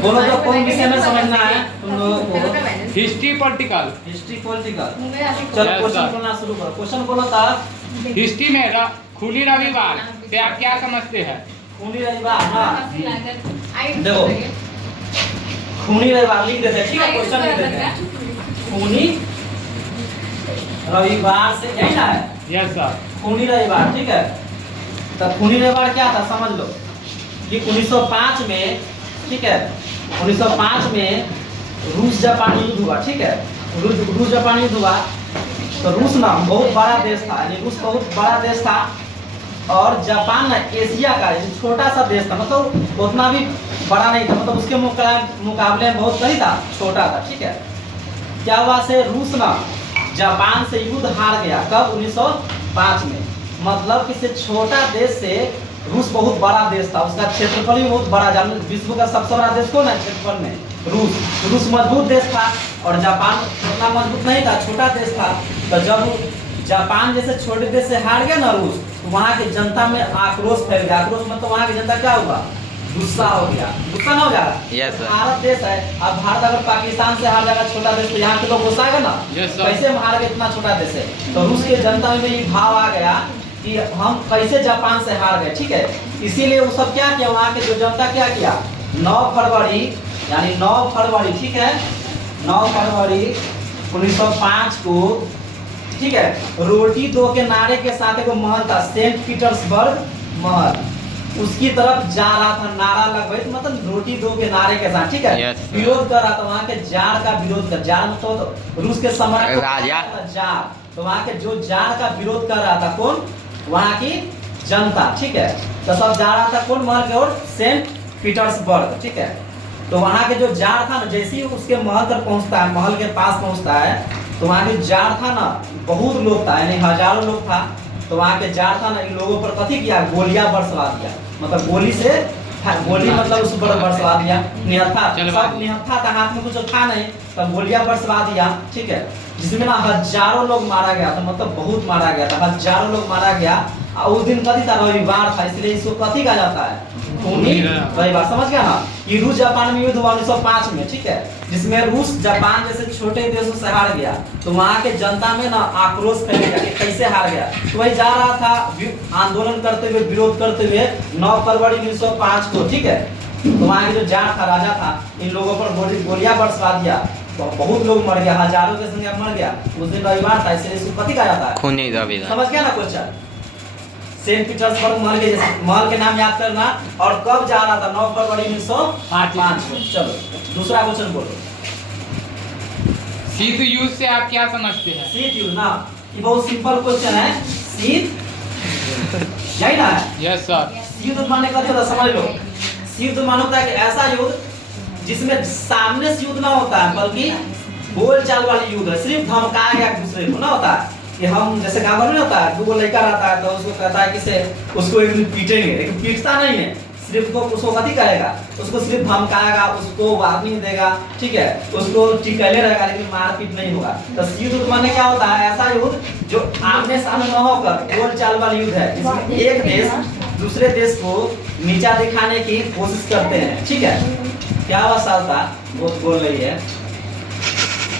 बोलो जो कौन विषय में समझना है तुम लोगों को? History political. History political. चलो क्वेश्चन बोलना शुरू करो। क्वेश्चन बोलो था हिस्ट्री में खूनी रविवार से आप क्या समझते हैं? खूनी रविवार। हाँ देखो खूनी रविवार लिख देते हैं, ठीक है? क्वेश्चन लिख देते हैं खूनी रविवार से, यही ना है? Yes sir. खूनी रविवार, ठीक है? तो खूनी रविवार क्या था समझ लो कि 1905 में, ठीक है, 1905 में रूस जापान युद्ध हुआ, ठीक है? रूस जापान युद्ध हुआ तो रूस ना बहुत बड़ा देश था, यानी रूस बहुत बड़ा देश था और जापान ना एशिया का छोटा सा देश था, मतलब उतना भी बड़ा नहीं था, मतलब उसके मुकाबले में बहुत सही था, छोटा था, ठीक है? क्या हुआ से रूस ना जापान से युद्ध हार गया। कब? 1905 में। मतलब किसी छोटा देश से रूस बहुत बड़ा देश था, उसका क्षेत्रफल भी बहुत बड़ा, जान विश्व का सबसे बड़ा देश कौन है क्षेत्रफल में? रूस मजबूत देश था और जापान उतना मजबूत नहीं था, छोटा देश था। तो जब जापान जैसे छोटे देश से हार गया ना रूस, तो वहाँ की जनता में आक्रोश फैल गया। आक्रोश मतलब वहाँ की जनता क्या हुआ? गुस्सा हो गया। गुस्सा ना हो जाएगा? yes, भारत देश है, अब भारत अगर पाकिस्तान से हार जाएगा छोटा देश, तो यहाँ के लोग गुस्सा आएगा ना? yes, कैसे हम हार गए, इतना छोटा देश है? तो रूस की जनता में ये भाव आ गया कि हम कैसे जापान से हार गए, ठीक है? इसीलिए वो सब क्या किया, वहाँ के जो जनता क्या किया, 9 फरवरी यानी 9 फरवरी, ठीक है, 9 फरवरी 1905 को, ठीक है, रोटी दो के नारे के साथ एक महल था, सेंट पीटर्सबर्ग महल, उसकी तरफ जा रहा था, नारा लगवाई, तो मतलब रोटी दो के नारे के साथ, ठीक है, विरोध कर रहा था, वहाँ के जार का विरोध कर, जार मतलब तो रूस के सम्राट राजा, जार, तो वहाँ के जो जार का विरोध कर रहा था कौन? वहाँ की जनता, ठीक है? तो सब जा रहा था कौन महल की ओर? सेंट पीटर्सबर्ग, ठीक है? तो वहाँ के जो जार था ना, जैसे ही उसके महल तक पहुँचता है, महल के पास पहुँचता है, तो वहाँ के जार था ना, बहुत लोग था, यानी हजारों लोग था, तो वहाँ के जार था ना, इन लोगों पर कथी किया? गोलियां बरसवा दिया, मतलब गोली से गोली मतलब उस पर बरसवा दिया, निहत्था, सब निहत्था था, हाथ में कुछ था नहीं, तब गोलियां बरसवा दिया, ठीक है? जिसमें ना हजारों लोग मारा गया था, मतलब बहुत मारा गया था, हजारों लोग मारा गया। और उस दिन कथी था? रविवार था, इसलिए इसको कथी कहा जाता है? खूनी रविवार। समझ गया ना? कि रूस जापान में युद्ध हुआ 1905 में, ठीक है, जिसमें रूस जापान जैसे छोटे देशों से हार गया, तो वहाँ के जनता में ना आक्रोश फैल गया कि कैसे हार गया। तो वही जा रहा था आंदोलन करते हुए, विरोध करते हुए 9 फरवरी 1905 को, ठीक है? तो वहाँ के जो जार था, राजा था, इन लोगों पर गोलियां बरसवा दिया, तो बहुत लोग मर गया, हजारों के संख्या मर गया। उस दिन रविवार था, इसलिए इसको कथी कहा जाता है? खूनी रविवार। समझ गया ना क्वेश्चन? सेंट पीटर्सबर्ग महल के नाम याद करना, और कब जा रहा था? 9 फरवरी 1905 को। चलो दूसरा क्वेश्चन बोलो। शीत युद्ध से आप क्या समझते हैं? शीत युद्ध ना, ये बहुत सिंपल क्वेश्चन है। शीत यही ना है? Yes sir. युद्ध माने क्या होता है समझ लो। युद्ध माने होता है कि ऐसा युद्ध जिसमें सामने से युद्ध ना होता है, बल्कि बोल चाल वाली युद्ध है, सिर्फ धमकाया गया एक दूसरे को ना होता है। कि हम जैसे गाँव में होता है, दो लड़का रहता है तो उसको कहता है कि से उसको एक दिन पीटेंगे, लेकिन पीटता नहीं है, सिर्फ तो उसको कथी करेगा? उसको सिर्फ धमकाएगा, उसको वार्निंग देगा, ठीक है, उसको टिकले रहेगा, लेकिन मारपीट नहीं होगा। तो युद्ध माने क्या होता है? ऐसा युद्ध जो आमने सामने न होकर बोल चाल वाला युद्ध है, जिसमें एक देश दूसरे देश को नीचा दिखाने की कोशिश करते हैं, ठीक है? क्या हुआ सालता बहुत बोल रही है,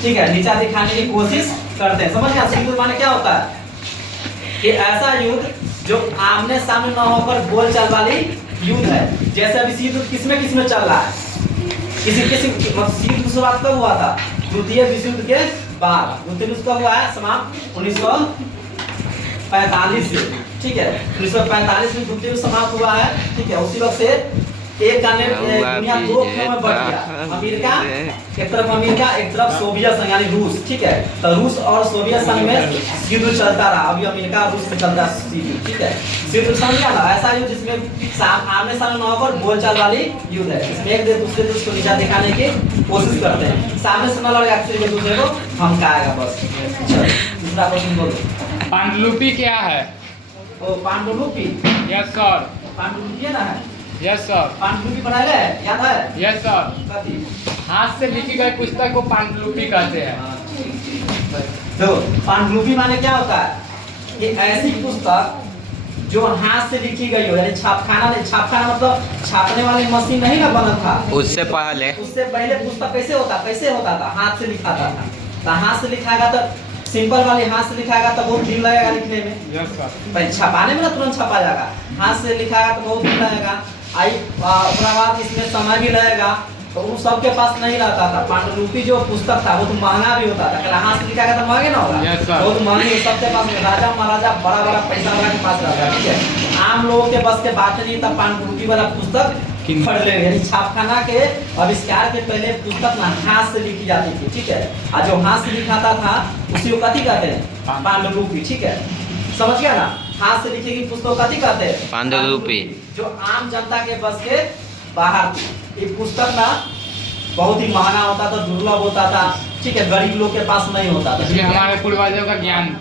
ठीक है, नीचा दिखाने की कोशिश करते हैं। समझ गया? युद्ध माने क्या होता है? कि ऐसा युद्ध जो आमने सामने न होकर बोल चाल वाली युद्ध है। जैसे अभी युद्ध किसमें चल रहा है? किसी युद्ध शुरुआत कब हुआ था? द्वितीय विश्व युद्ध के बाद। द्वितीय विश्व कब हुआ है? समाप्त 1945 से, ठीक है, 1945 में द्वितीय युद्ध समाप्त हुआ है, ठीक है? उसी वक्त से एक दुनिया दो भागों में बट गया। अमेरिका एक तरफ, अमेरिका एक तरफ सोवियत संघ यानी रूस, ठीक है? तो रूस और सोवियत संघ में युद्ध चलता रहा। अभी अमेरिका और रूस में चलता है, ठीक है? युद्ध समझ गया ना? ऐसा युद्ध जिसमें आमने सामने न होकर बोलचाल वाली युद्ध है, जिसमें एक देश दूसरे देश को नीचा दिखाने की कोशिश करते हैं। सामने से न लड़ेगा, एक दूसरे को धमकाएगा, बस। दूसरा क्वेश्चन बोलो। पांडुलिपि क्या है? ओ पांडुलिपि। Yes sir. पांडुलिपि ना है? Yes sir. पांडुलिपि बनाया है, याद है? Yes sir. कथी? हाथ से लिखी गई पुस्तक को पांडुलिपि कहते हैं। तो पांडुलिपि माने क्या होता है? कि ऐसी पुस्तक जो हाथ से लिखी गई हो, यानी छापखाना नहीं, छापखाना मतलब छापने वाली मशीन नहीं ना बना था, उससे पहले पुस्तक कैसे होता था, हाथ से लिखाता था। तो हाथ से लिखाएगा तो सिंपल वाली हाथ से लिखाएगा तो बहुत दिन लगेगा लिखने में, यस सर। पहले छपाने में ना तुरंत छपा जाएगा, हाथ से लिखाएगा तो बहुत दिन लगेगा। उसके बाद इसमें समय भी लगेगा, तो उन सबके पास नहीं रहता था। पांडुलिपि जो पुस्तक था वो तो महंगा भी होता था, अगर हाथ से लिखाएगा तो महंगे ना होगा, Yes, sir. बहुत महंगे। सबके पास राजा महाराजा बड़ा पैसा वाला के पास रहता है, ठीक है। आम लोगों के बस के बात नहीं था पांडुलिपि वाला पुस्तक खरीद ले, यानी छापखाना के आविष्कार के पहले पुस्तक ना हाथ से लिखी जाती थी, ठीक है। और जो हाथ से लिखाता था उसी को कथी कहते हैं, पांडुलिपि, ठीक है, समझ गया ना। हाथ से लिखी गई पुस्तक कथी कहते हैं, पांडुलिपि। जो आम जनता के बस के बाहर थी। ये पुस्तक ना बहुत ही महंगा होता था, दुर्लभ होता था, ठीक है, गरीब लोग के पास नहीं होता था। इसमें हमारे पूर्वजों का ज्ञान।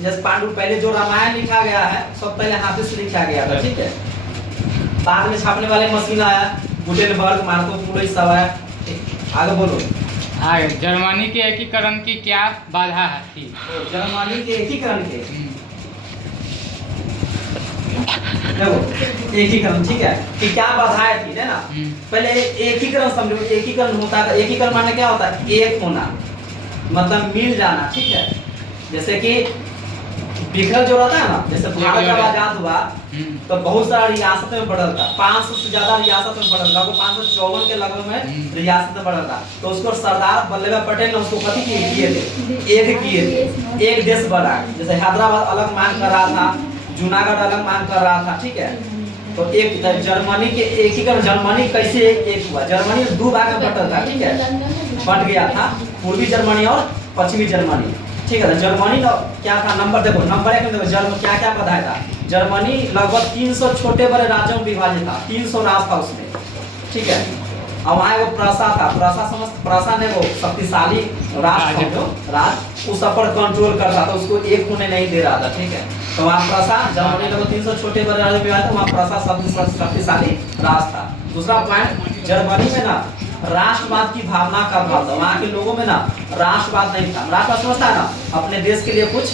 जैसे पांडु पहले जो रामायण लिखा गया है सब पहले हाथ से लिखा गया था, ठीक है। बाद में छापने वाले मशीन आया, गुटेनबर्ग, मार्को पोलो सब आया। आगे बोलो। आगे जर्मनी के एकीकरण की क्या बाधा थी? जर्मनी के एकीकरण के देखो एकीकरण, ठीक है, कि क्या बाधाएं थी, है ना। पहले एकीकरण समझो, एकीकरण होता है, एकीकरण माने क्या होता है, एक होना, मतलब मिल जाना, ठीक है। जैसे कि बिखर जो रहता है ना, जैसे भारत जब आजाद हुआ तो बहुत सारा रियासत में बढ़ल था, 500 से ज्यादा रियासत में बढ़ल था, वो 554 के लगभग में रियासत में बढ़ल था। तो उसको सरदार वल्लभ भाई पटेल ने उसको कथी किए थे, एक देश बना। जैसे हैदराबाद अलग मांग कर रहा था, जूनागढ़ अलग मांग कर रहा था, ठीक है। तो एक जर्मनी के एकीकरण, जर्मनी कैसे एक हुआ, जर्मनी दो भाग में बंटा था, ठीक है, बंट गया था, पूर्वी जर्मनी और पश्चिमी जर्मनी, ठीक है। जर्मनी क्या था, नंबर देखो, नंबर 1 में देखो जर्मनी क्या क्या बताया था। जर्मनी लगभग 300 छोटे बड़े राज्यों में विभाजित था, 300 राज्य था उसमें, ठीक है। और वहाँ एगो प्रसा था, प्रसा ने वो शक्तिशाली राज उस पर कंट्रोल करता था, उसको एक होने नहीं दे रहा था, ठीक है। तो वहाँ प्रसा, जर्मनी लगभग 300 छोटे बड़े राज्यों में विभाजित था, वहाँ प्रसा शक्तिशाली राज था। दूसरा पॉइंट, जर्मनी में ना राष्ट्रवाद की भावना का अभाव था, वहाँ के लोगों में ना राष्ट्रवाद नहीं था। राष्ट्रवाद समझता है ना, अपने देश के लिए कुछ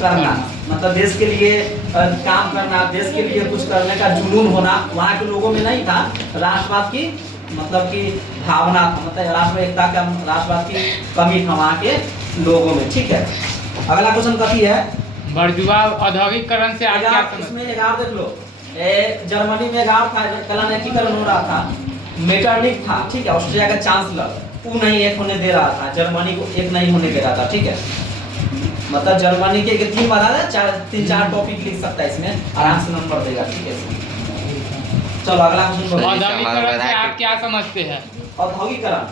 करना, मतलब देश के लिए काम करना, देश के लिए कुछ करने का जुनून होना, वहाँ के लोगों में नहीं था। राष्ट्रवाद की मतलब की भावना था, मतलब राष्ट्र एकता का, राष्ट्रवाद की कमी था वहाँ के लोगों में, ठीक है। अगला क्वेश्चन कथी है, बर्जुआ औद्योगिकरण से आप क्या इसमें एक और देख लो, जर्मनी में एक और था, कला एकीकरण हो रहा था, मेटरनिक था, ठीक है, ऑस्ट्रिया का चांसलर, वो नहीं एक होने दे रहा था, जर्मनी को एक नहीं होने दे रहा था, ठीक है। मतलब जर्मनी के 3 बता दे, 3-4 टॉपिक लिख सकता है इसमें, आराम से नंबर देगा, ठीक है। चलो अगला क्वेश्चन बोलो। औद्योगिकरण से आप क्या समझते हैं? औद्योगिकरण,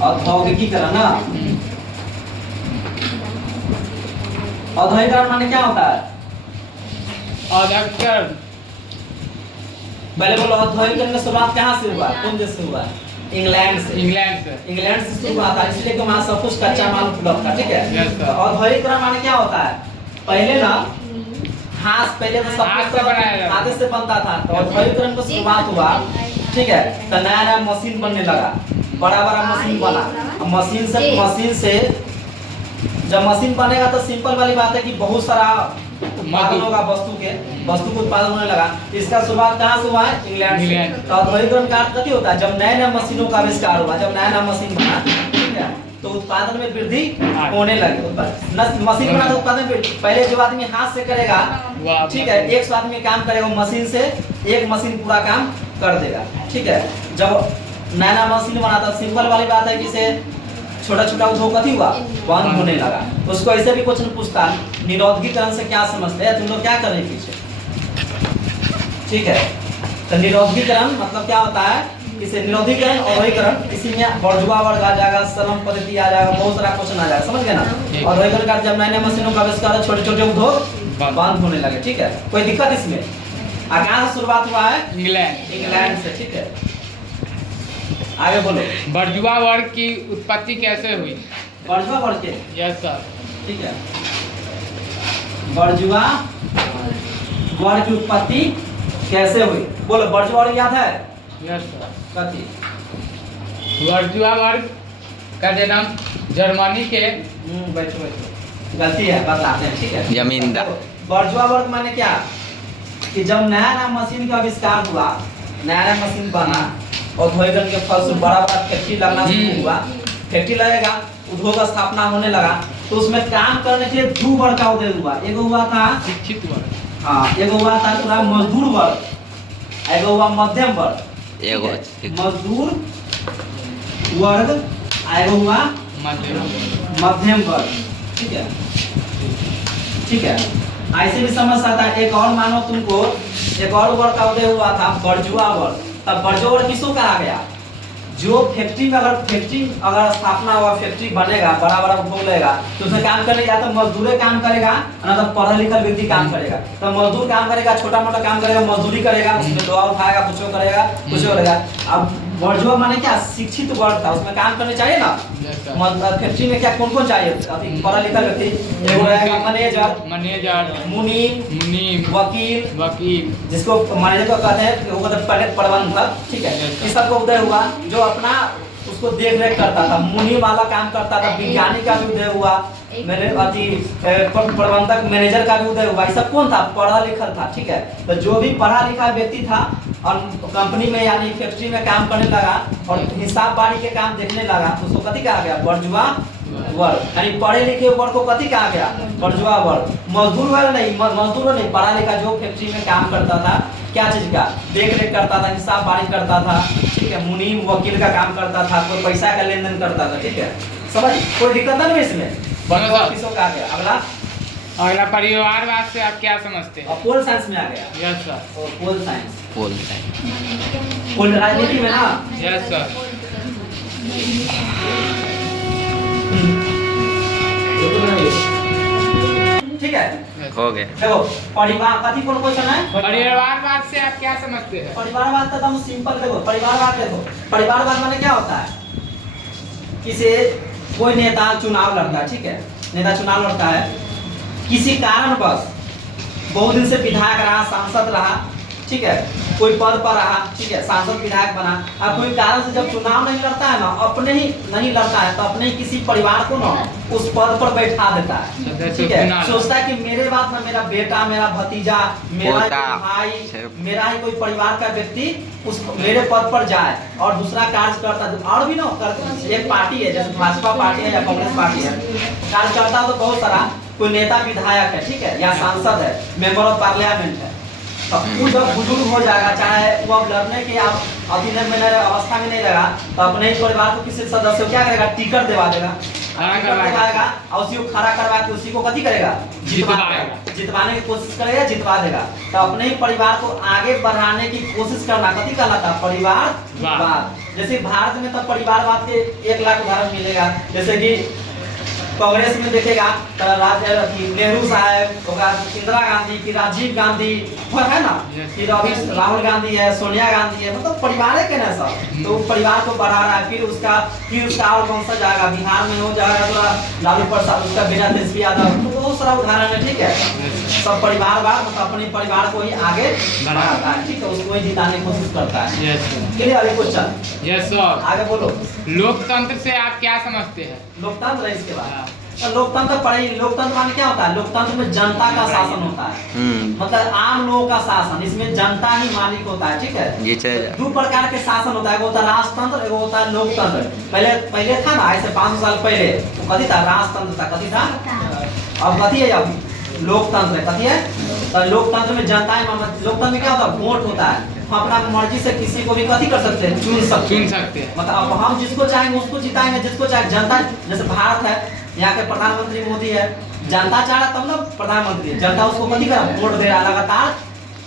औद्योगिकीकरण ना, औद्योगिकरण माने क्या होता है, औद्योगिकरण पहले बोलो, औद्योगिकरण की शुरुआत कहाँ से हुआ, कौन देश से हुआ, इंग्लैंड से। इंग्लैंड से शुरू हुआ था, इसलिए कि वहाँ सब कुछ कच्चा माल उपलब्ध था, ठीक है। औद्योगिकरण माने क्या होता है, पहले ना हाथ, पहले तो सब कुछ हाथ से बनता था, तो औद्योगिकरण की शुरुआत हुआ, ठीक है। तो नया नया मशीन बनने लगा, बड़ा बड़ा मशीन बना, मशीन से जब मशीन बनेगा तो सिंपल वाली बात है कि बहुत सारा उत्पादन होगा, वस्तु को उत्पादन होने लगा। इसका शुरुआत कहाँ से हुआ है, इंग्लैंड से। तो औद्योगिकरण का अर्थ कथी होता है, जब नए नए मशीनों का आविष्कार हुआ, जब नया नया मशीन बना, ठीक है, तो उत्पादन में वृद्धि होने लगी। मशीन बना तो उत्पादन में, पहले जो आदमी हाथ से करेगा, ठीक है, 100 आदमी काम करेगा, मशीन से एक मशीन पूरा काम कर देगा, ठीक है। जब नया नया मशीन बना था, सिंपल वाली बात है कि से छोटा छोटा उद्योग कथी हुआ, बंद होने लगा। उसको ऐसे भी क्वेश्चन पूछता, निरोधकीकरण से क्या समझते हैं, तुम लोग क्या कर रहे हैं पीछे, ठीक है। तो निरोधकीकरण मतलब क्या होता है, इसे निरोधीकरण, औद्योगिकरण, इसी में बर्जुआ वर्ग आ जाएगा, श्रम पद्धति आ जाएगा, बहुत सारा क्वेश्चन आ जाएगा, समझ गए ना। औद्योगिकरण का जब नए नए मशीनों का आविष्कार, छोटे छोटे उद्योग बंद होने लगे, ठीक है। कोई दिक्कत इसमें, कहाँ से शुरुआत हुआ है, इंग्लैंड से, ठीक है। आगे बोलो, बर्जुआ वर्ग की उत्पत्ति कैसे हुई? बर्जुआ वर्ग के, यस सर, ठीक है। बर्जुआ वर्ग की उत्पत्ति कैसे हुई, बोलो। बर्जुआ वर्ग याद है, यस सर। कथी, बर्जुआ वर्ग का जन्म जर्मनी के बैठो गलती है, बताते हैं, ठीक है। जमींदार। बर्जुआ वर्ग माने क्या कि जब नया नया मशीन का आविष्कार हुआ, नया नया मशीन बना और धोएगन के फलस्वरूप बड़ा बड़ा फैक्ट्री लगना शुरू हुआ, फैक्ट्री लगेगा, उद्योग स्थापना होने लगा, तो उसमें काम करने के लिए दो वर्ग का उदय हुआ। एगो हुआ था शिक्षित वर्ग, हाँ, एगो हुआ था पूरा मजदूर वर्ग, एगो हुआ मध्यम वर्ग, एगो मजदूर वर्ग, एगो हुआ मध्यम वर्ग, ठीक है, ठीक है। ऐसे भी समझ सकता है। एक और मानो तुमको, एक और वर्ग का उदय हुआ था बर्जुआ वर्ग। तब बर्जुआ वर्ग किसको कहा गया? जो फैक्ट्री में अगर स्थापना हुआ, फैक्ट्री बनेगा, बड़ा बड़ा उद्योग लगेगा, तो उसमें काम करने या तो मजदूर काम करेगा, ना तो पढ़ा लिखा व्यक्ति काम करेगा। तो मजदूर काम करेगा, छोटा मोटा काम करेगा, मजदूरी करेगा, उसमें लोहा उठाएगा, कुछ करेगा, कुछ करेगा। अब बर्जुआ माने क्या? शिक्षित वर्ग था, उसमें काम करने चाहिए ना। फैक्ट्री में क्या कौन कौन चाहिए? अभी पढ़ा लिखा व्यक्ति, एगो रहेगा मैनेजर, मुनीम, वकील, जिसको मैनेजर को कहते हैं, वो कहते हैं प्रबंधक, ठीक है। इस सबका उदय हुआ जो अपना उसको देख रेख करता था, मुनि वाला काम करता था। विज्ञानी का भी उदय हुआ, मेरे प्रबंधक मैनेजर का भी उदय हुआ। ये सब कौन था? पढ़ा लिखा था, ठीक है। तो जो भी पढ़ा लिखा व्यक्ति था और कंपनी में यानी फैक्ट्री में काम करने लगा और हिसाब बारी के काम देखने लगा, तो उसको कथी कहा गया? बर्जुआ वर्ग। यानी पढ़े लिखे वर्ग को कथी कहा गया? बर्जुआ वर्ग। मजदूर वर्ग नहीं, मजदूर नहीं, पढ़ा लिखा जो फैक्ट्री में काम करता था, क्या चीज का देख रेख करता था, हिसाब बारी करता था, ठीक है। मुनीम वकील का काम करता था, कोई पैसा का लेन देन करता था, ठीक है। समझ, कोई दिक्कत नहीं इसमें। किसको कहा गया? अगला परिवारवाद से आप क्या समझते हैं? पोल साइंस में आ गया। Yes sir. और पोल साइंस, पोल राजनीति में ना। Yes sir. ठीक है, हो गया। देखो परिवार कथी कौन क्वेश्चन है? परिवारवाद से आप क्या समझते हैं? परिवारवाद तो एकदम सिंपल। देखो परिवारवाद, देखो परिवारवाद माने क्या होता है? किसी कोई नेता चुनाव लड़ता है, ठीक है, नेता चुनाव लड़ता है, किसी कारणवश बहुत दिन से विधायक रहा, सांसद रहा, ठीक है, कोई पद पर रहा, ठीक है, सांसद विधायक बना। अब कोई कारण से जब चुनाव नहीं लड़ता है ना, अपने ही नहीं लड़ता है, तो अपने ही किसी परिवार को ना उस पद पर बैठा देता है, ठीक है। सोचता है कि मेरे बाद ना मेरा बेटा, मेरा भतीजा, मेरा भाई, मेरा ही कोई परिवार का व्यक्ति उस मेरे पद पर जाए और दूसरा कार्य करता है। और भी ना एक पार्टी है, जैसे भाजपा पार्टी है या कांग्रेस पार्टी है, कार्य करता तो बहुत सारा, कोई नेता विधायक है, ठीक है, या सांसद है, मेंबर ऑफ पार्लियामेंट है। वो जब बुजुर्ग हो जाएगा, चाहे वो अब लड़ने के अधीन में अवस्था में नहीं लगा, तो अपने ही परिवार को किसी सदस्य को क्या करेगा? टिकट दिवा देगा, दिवाएगा और उसी को खड़ा करवा के उसी को कथी करेगा? जितवाने की कोशिश करेगा, जितवा देगा। तो अपने ही परिवार को आगे बढ़ाने की कोशिश करना कथी कहलाता? परिवारवाद। जैसे भारत में तो परिवारवाद के 1 लाख उदाहरण मिलेगा। जैसे कि कांग्रेस में देखेगा तो नेहरू साहब, इंदिरा गांधी, फिर राजीव गांधी है ना, फिर अभी राहुल गांधी है, सोनिया गांधी है, मतलब परिवार के ना सब। तो परिवार को बढ़ा रहा है। फिर उसका और वंशज जाएगा, बिहार में हो जाएगा तो लालू प्रसाद, उसका बेटा तेजस्वी यादव, तो बहुत सारा उदाहरण है, ठीक है। सब परिवारवाद मतलब अपने परिवार को ही आगे बढ़ाता है, ठीक है, उसको ही जिताने की कोशिश करता है। क्लियर? अभी क्वेश्चन। Yes sir. आगे बोलो। लोकतंत्र से आप क्या समझते हैं? लोकतंत्र है इसके बाद। लोकतंत्र पढ़े। लोकतंत्र माने क्या होता है? लोकतंत्र में जनता का शासन होता है, मतलब आम लोगों का शासन। इसमें जनता ही मालिक होता है, ठीक है। 2 प्रकार के शासन होता है, एक होता है राजतंत्र, एक होता है लोकतंत्र। पहले था ना, ऐसे 500 साल पहले कथी था? राजतंत्र था, कथी था? अब कथी है? अब लोकतंत्र है, कथी है? तो लोकतंत्र में जनता ही, लोकतंत्र में क्या होता है? वोट होता है, हम अपना मर्जी से किसी को भी कथी कर सकते हैं? चुन सकते हैं। मतलब अब हम जिसको चाहेंगे उसको जिताएंगे, जिसको चाहे। जनता, जैसे भारत है, यहाँ के प्रधानमंत्री मोदी है, जनता चाह रहा तब ना प्रधानमंत्री है। जनता उसको कथी करा? वोट दे रहा लगातार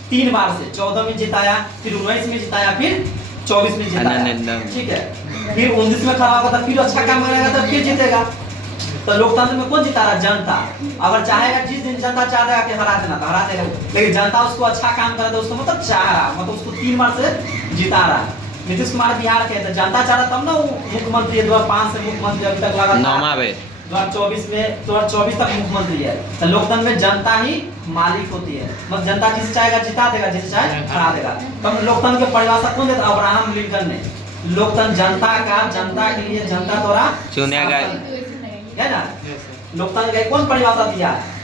3 बार से। 14 में जिताया, फिर 19 में जिताया, फिर 24 में जिताया, ठीक है। फिर 19 में खड़ा होगा तो फिर अच्छा काम करेगा तो फिर जीतेगा। तो लोकतंत्र में कौन जिता रहा? जनता। अगर चाहेगा, जिस दिन जनता चाह देगा कि हरा देना तो हरा देगा, लेकिन जनता उसको अच्छा काम करे तो उसको मतलब चाह रहा, मतलब उसको 3 बार से जिता रहा है। नीतीश कुमार बिहार के, तो जनता चाह रहा तब ना वो मुख्यमंत्री 2005 से मुख्यमंत्री अभी तक लगा 2024 में 2024 तक मुख्यमंत्री है। तो लोकतंत्र में जनता ही मालिक होती है, मतलब जनता जिसे चाहेगा जिता देगा, जिसे चाहे हरा देगा। तो लोकतंत्र की परिभाषा कौन देता? अब्राहम लिंकन ने। लोकतंत्र जनता का, जनता के लिए जनता द्वारा चुना गया है ना। लोकतंत्र का कौन परिभाषा दिया है?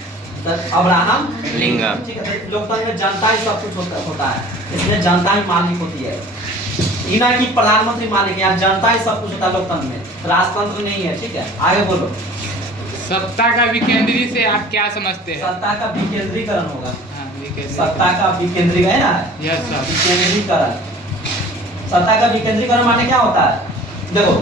Abraham Lincoln. ठीक है, लोकतंत्र में जनता ही सब कुछ होता है, इसमें जनता ही मालिक होती है, ये ना कि प्रधानमंत्री मालिक है, यहाँ जनता ही सब कुछ होता है लोकतंत्र में, राजतंत्र नहीं है। ठीक है, आगे बोलो। सत्ता का विकेंद्रीकरण से आप क्या समझते हैं? सत्ता का विकेंद्रीकरण होगा, हाँ, विकेंद्रीकरण। सत्ता का विकेंद्रीकरण है ना, यस सर। विकेंद्रीकरण। सत्ता का विकेंद्रीकरण माने क्या होता है? देखो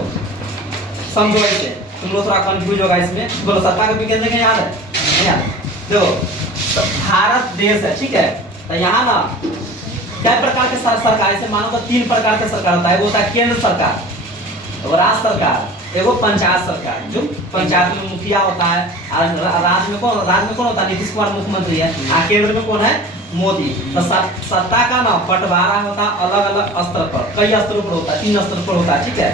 समझो ऐसे, तुम लोग थोड़ा कंफ्यूज होगा इसमें। बोलो सत्ता का विकेंद्रीकरण याद है? नहीं याद? देखो तो भारत देश है, ठीक है, तो यहाँ ना कई प्रकार के सरकार, ऐसे मानो तो 3 प्रकार के सरकार होता है। वो होता है केंद्र सरकार, तो राज्य सरकार, एगो पंचायत सरकार, जो पंचायत में मुखिया होता है, और राज्य में कौन होता है? नीतीश कुमार मुख्यमंत्री है, और केंद्र में कौन है? मोदी। तो सत्ता का ना बंटवारा होता है अलग अलग स्तर पर, कई स्तरों पर होता है, 3 स्तर पर होता है। ठीक है,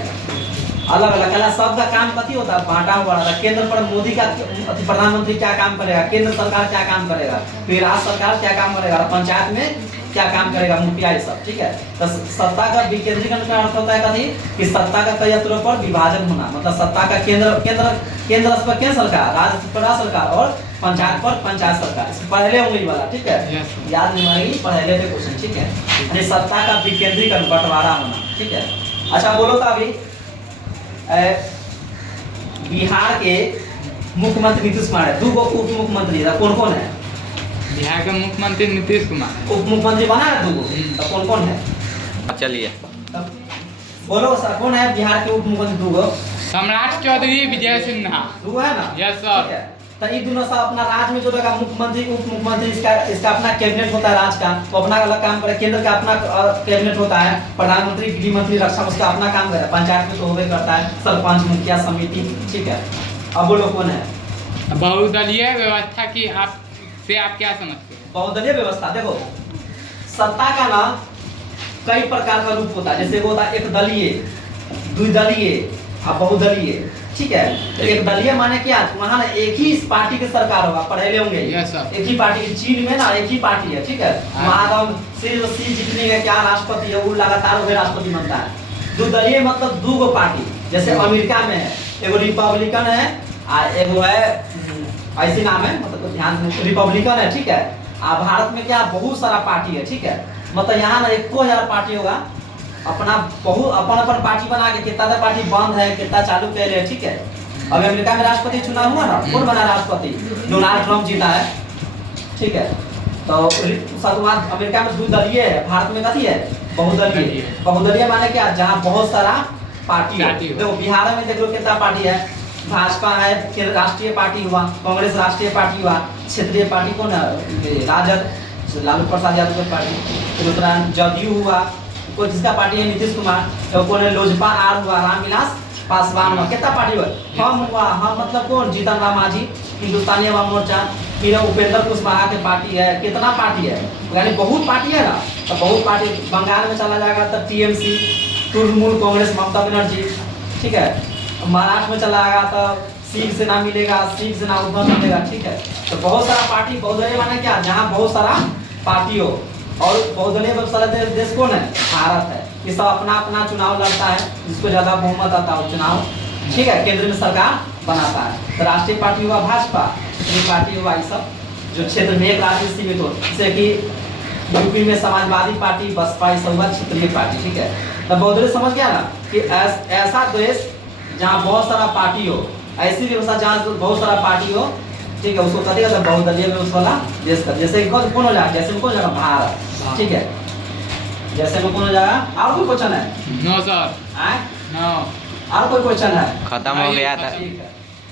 अलग अलग कला सबका काम कथी होता है? बांटा हुआ रहता है। केंद्र पर मोदी का प्रधानमंत्री क्या काम करेगा, केंद्र सरकार क्या काम करेगा, फिर राज्य सरकार क्या काम करेगा, पंचायत में क्या काम करेगा, मुखिया, ये सब। ठीक है, तो सत्ता का विकेंद्रीकरण का अर्थ होता है कथी? कि सत्ता का कई स्तरों पर विभाजन होना, मतलब सत्ता का केंद्र पर केंद्र सरकार, राज्य पर राज्य सरकार, और पंचायत पर पंचायत सरकार। इससे पहले होंगे ये वाला, ठीक है, याद नहीं आएगी, पहले थे क्वेश्चन। ठीक है, यानी सत्ता का विकेंद्रीकरण, बंटवारा होना। ठीक है, अच्छा बोलो तो अभी बिहार के मुख्यमंत्री नीतीश कुमार है, 2 उप मुख्यमंत्री है, कौन कौन है? बिहार के मुख्यमंत्री नीतीश कुमार। उप मुख्यमंत्री बना है 2, तो कौन कौन है? चलिए बोलो सर, कौन है बिहार के उप मुख्यमंत्री? 2 सम्राट चौधरी, विजय सिन्हा। 2 है ना? Yes sir. ठीक है, तो ये दोनों सब अपना राज्य में जो रहेगा मुख्यमंत्री, उप मुख्यमंत्री, इसका अपना कैबिनेट होता है राज्य का, वो अपना अलग काम करे। केंद्र का अपना कैबिनेट होता है, प्रधानमंत्री, गृह मंत्री, रक्षा, उसका अपना काम करे। पंचायत में तो होवे करता है सरपंच, मुखिया, समिति। ठीक है, अब बोलो कौन है? बहुदलीय व्यवस्था की आप क्या समझते हैं? बहुदलीय व्यवस्था, देखो सत्ता का ना कई प्रकार का रूप होता है, जैसे वो होता है एक दलीय, द्विदलीय और बहुदलीय। ठीक है, तो एक दलीय माने क्या? वहाँ ना एक ही इस पार्टी की सरकार होगा, पढ़े होंगे, एक ही पार्टी की। चीन में ना एक ही पार्टी है, ठीक है, वहाँ सी जितनी है क्या राष्ट्रपति है, वो लगातार वही राष्ट्रपति बनता है। द्विदलीय मतलब 2 पार्टी, जैसे अमेरिका में है, एगो रिपब्लिकन है और एगो है ऐसे नाम है, मतलब ध्यान से, रिपब्लिकन है। ठीक है, और भारत में क्या बहुत सारा पार्टी है। ठीक है, मतलब यहाँ ना 1000 पार्टी होगा, अपना अपन पार्टी बना के, कितना पार्टी बंद है, कितना चालू कर रहे हैं। ठीक है, अभी अमेरिका में राष्ट्रपति चुनाव हुआ ना, कौन बना राष्ट्रपति? डोनाल्ड ट्रम्प जीता है। ठीक है, तो अमेरिका में 2 दलीय है, भारत में कथी है? बहुदलीय। बहुदलीय माने क्या? जहाँ बहुत सारा पार्टी है। देखो बिहार में देख लो कितना पार्टी है, भाजपा है, राष्ट्रीय पार्टी हुआ, कांग्रेस राष्ट्रीय पार्टी हुआ, क्षेत्रीय पार्टी कौन है? राजद, लालू प्रसाद यादव की पार्टी, फिर दूसरा जदयू हुआ, कोई जिसका पार्टी है नीतीश कुमार, तो कौन है? लोजपा आर हुआ, रामविलास पासवान हुआ, कितना पार्टी हुआ? हम हुआ, हम मतलब कौन? जीतन राम मांझी, हिंदुस्तानी अवाम मोर्चा, फिर उपेंद्र कुशवाहा की पार्टी है, कितना पार्टी है? यानी बहुत पार्टी है ना, तो बहुत पार्टी। बंगाल में चला जाएगा तो टीएमसी, तृणमूल कांग्रेस, ममता बनर्जी। ठीक है, महाराष्ट्र में चला जाएगा तो शिवसेना मिलेगा, शिवसेना उद्धव मिलेगा। ठीक है, तो बहुत सारा पार्टी। बहुदलीय माने क्या? जहाँ बहुत सारा पार्टी हो। और बहुदलीय व्यवस्था देश कौन है? भारत है। ये सब अपना अपना चुनाव लड़ता है, जिसको ज्यादा बहुमत आता है चुनाव। ठीक है, केंद्र में सरकार बनाता है। तो राष्ट्रीय पार्टी हुआ भाजपा, क्षेत्रीय पार्टी हुआ ये सब, जो क्षेत्र में एक राज्य में सीमित हो, जैसे कि यूपी में समाजवादी पार्टी, बसपा, ये सब हुआ क्षेत्रीय पार्टी। ठीक है, तो बहुदलीय समझ गया ना कि ऐसा देश जहाँ बहुत सारा पार्टी हो, ऐसी व्यवस्था जहाँ बहुत सारा पार्टी हो। ठीक है, उसको कहते हैं बहुदलीय व्यवस्था वाला देश का। जैसे कौन हो जाएगा? जैसे में कौन जाएगा? भारत। ठीक है, जैसे में कौन हो जाएगा? और कोई क्वेश्चन है? No sir. नो। और कोई क्वेश्चन है? खत्म हो गया था। ठीक है।